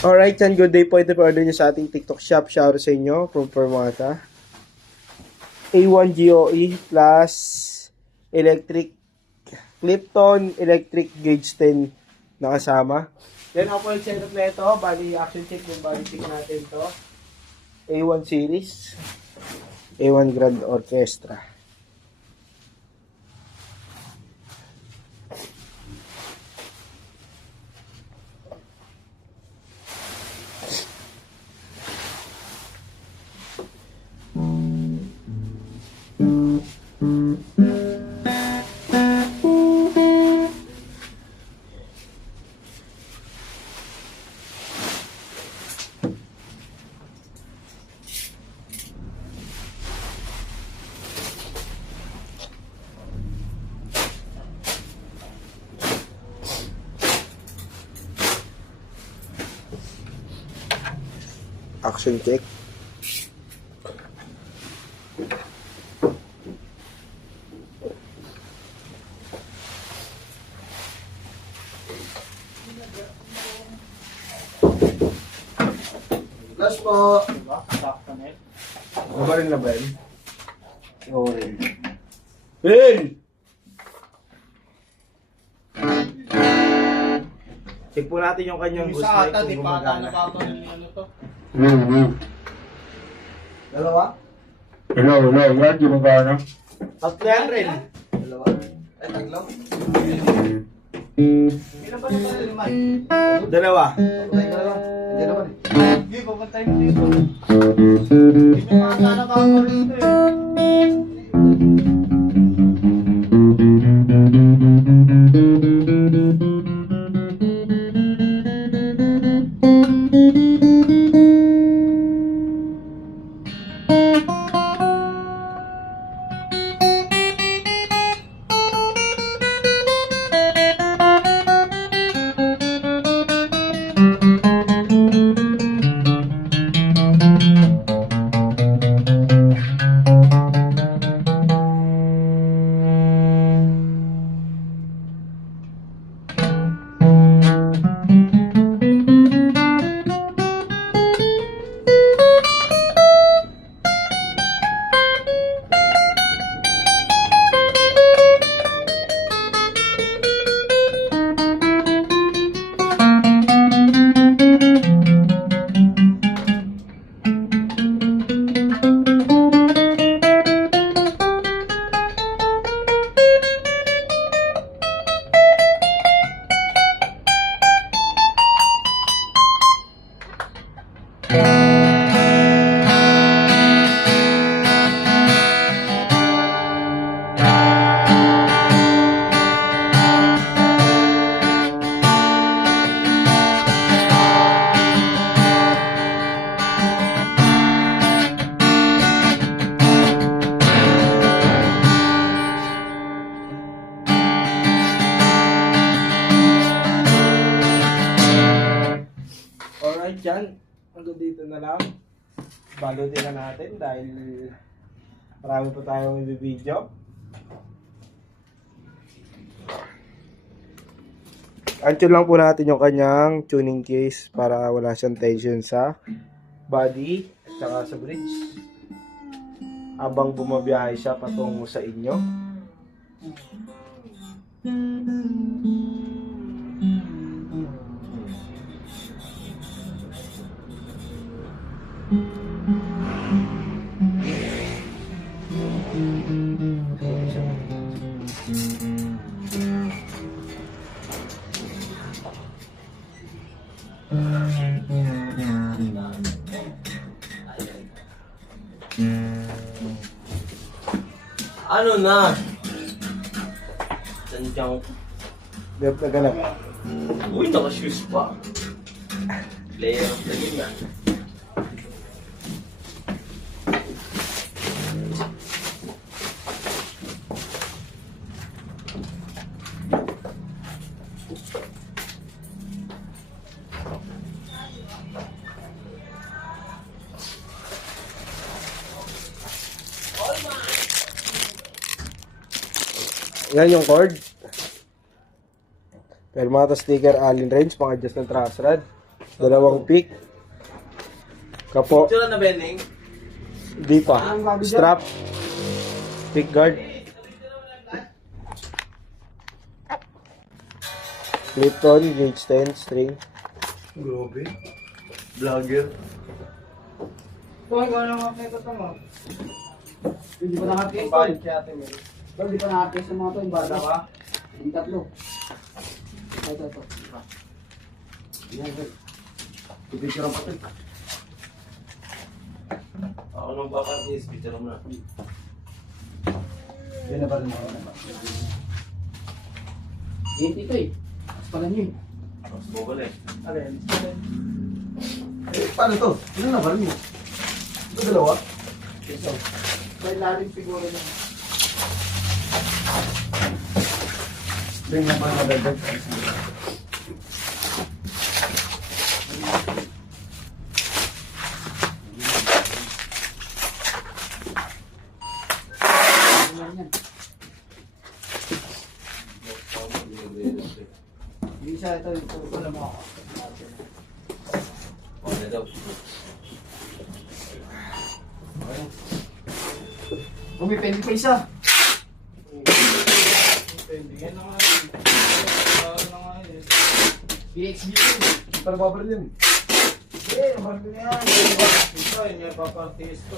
Alright, yan. Good day po. Ito po order nyo sa ating TikTok shop. Shout sa inyo from Permata. A1 GOE plus electric Clipton electric gauge 10 nakasama. Then ako po yung setup na ito. Bali, action check yung bali check natin to. A1 series. A1 Grand Orchestra. Action check. Plus po. Ano rin na ba yun? Oo rin. Ben! Check po natin yung kanyang Yung boost sa light ata, kung di pa ata gumagana. napapanood yung ano to. Dalawa? Hello, yan, gumagana. Tatlo yan rin. Dalawa? Ay, tatlo? Ilan ba naman yung mic? Dalawa. Patay ka na lang. Hindi naman eh. Hindi, papatay mo dito. Hindi pa ata napapanood ito eh. Alright, yan. Hanggang dito na lang. Balutin na natin dahil marami pa tayong i-video. Antyon lang po natin yung kanyang tuning case para wala siyang tension sa body at saka sa bridge. Habang bumabiyahe siya patungo sa inyo. Ano na? Sanjang. Ganap na ganap. Uy, naka-shoes pa. Player of the game yan. Yan yung cord. Permata sticker, Allen wrench, pang-adjust ng truss rod. Dalawang pick. Kapo. Ito na bending. Di pa. Strap. Pick guard. Clip-on, gauge 10, string. Grabe. Vlogger. Kung ano mga pwede mo? Hindi pa nakatis Ang to. bayad kaya ate Mel. Hindi pa nakatis yung mga to. Yung bata ka? Yung tatlo. Ito. Yan, Mel. Pipicture ang pati. Ako nung papartis, picture mo na. Yan na ba rin ako na ba? Ito eh. Mas pala nyo eh. Mas bobal eh. Alin? Paano to? Ilan na ba rin mo? Ito dalawa? Ito. May lalim siguro na. Bring na pa na dagdag. Hindi siya ito. Wala mo ako. Okay daw. Pumipindi pa isa. Yan na nga. PXB. Para babar din. Eh, mahal ko na yan. Ito, yun yung papartis ko.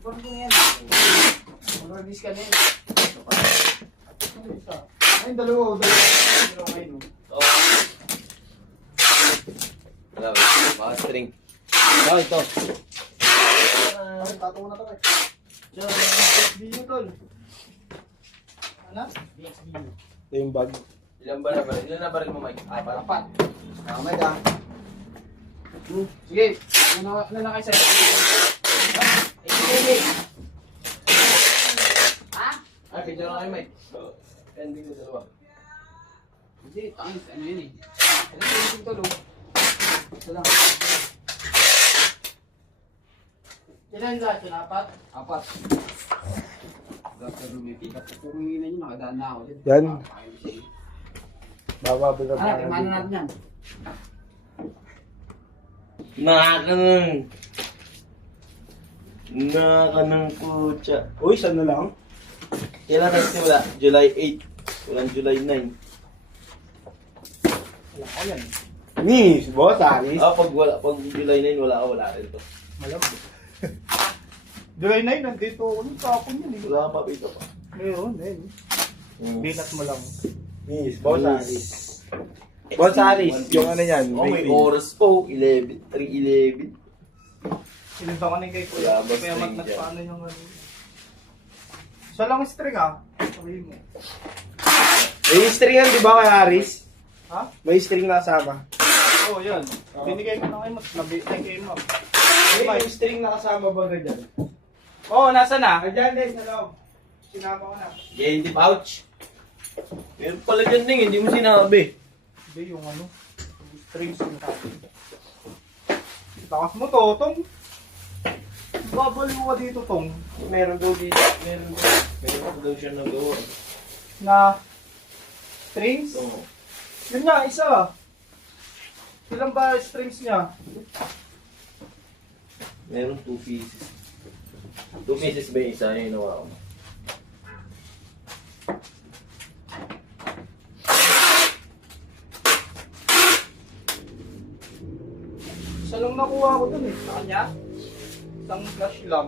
Mahal ko na yan. Mag-release ka na yun. Ano isa? Ay, dalawa. Dalawa ngayon. Wala ba? Mga string. Ito. Ay, tatawa na tayo. Diyan, BXB yun, tol. Ano? BXB yun. Ito yung bag. Ilan ba na ba? Ilan na ba rin mo, Mike? Apat. Kamay ka. Sige, ano na kayo sa'yo? Sige. Ha? Ah, picture na kayo, Mike. Pending na dalawa. Hindi, tangis. Ano yun eh? Ano yung tol, oh? Ito lang. Kailan lahat yun? Apat? Apat. Dr. Lumipi. Kung hingin nyo, nakadaan na ako. Yan. Bababal na Ah, tingnan natin yan. Nakakanang kutsa. Uy, saan na lang? Kailan nagsimula? July 8. Walang July 9. Wala ko yan. Ni, boss, Aris. Pag July 9, wala rin to. Malam. July 9, nandito ako nung kapon yun eh. Wala pa pito pa. Meron, eh. Binat mo lang. Ni, boss, Aris. Boss, Aris. Yung ano yan. May oras po. 3:11. Sinunta ka na kay Kuya. Wala ba Kaya string magnat dyan? paano yung ano. Isa lang string ah. Sabihin mo. May string yan, di ba, kay Aris? Ha? May string na kasama. Oo, oh, yan. Binigay ko na kay Mas. Nabitay kay Mas. May string na kasama ba ganyan? Oo, nasa na? Ayan din, sa loob. Sinama ko na. Candy pouch. Meron pala dyan ding, hindi mo sinabi. Hindi, yung ano. Yung strings yung natin. Lakas mo to, Tong. Babal mo ka dito, Tong. Meron daw dito. Meron daw siya nagawa. Na strings? Oo. Yun nga, isa. Ilan ba strings niya? Meron 2 pieces. 2 pieces ba yung isa? Yung nawa ko. Isa lang nakuha ko dun eh. Sa kanya? Isang flash lang.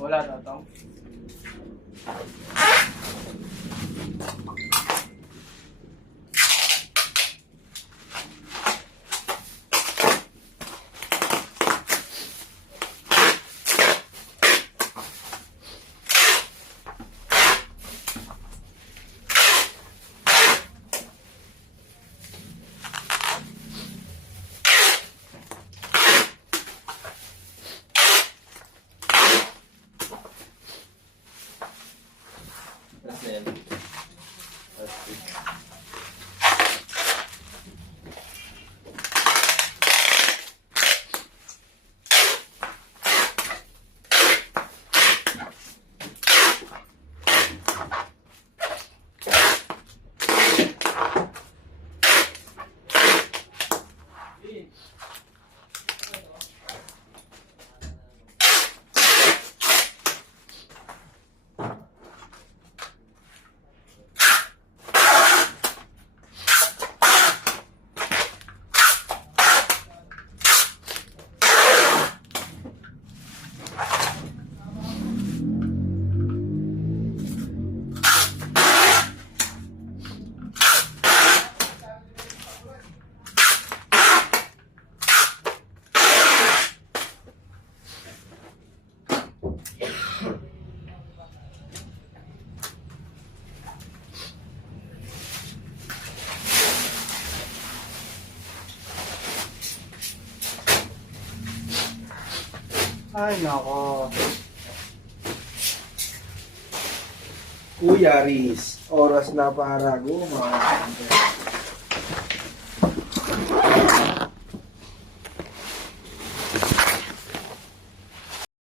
Wala na to. Ay, nako. Kuya Riz, oras na para gumawa.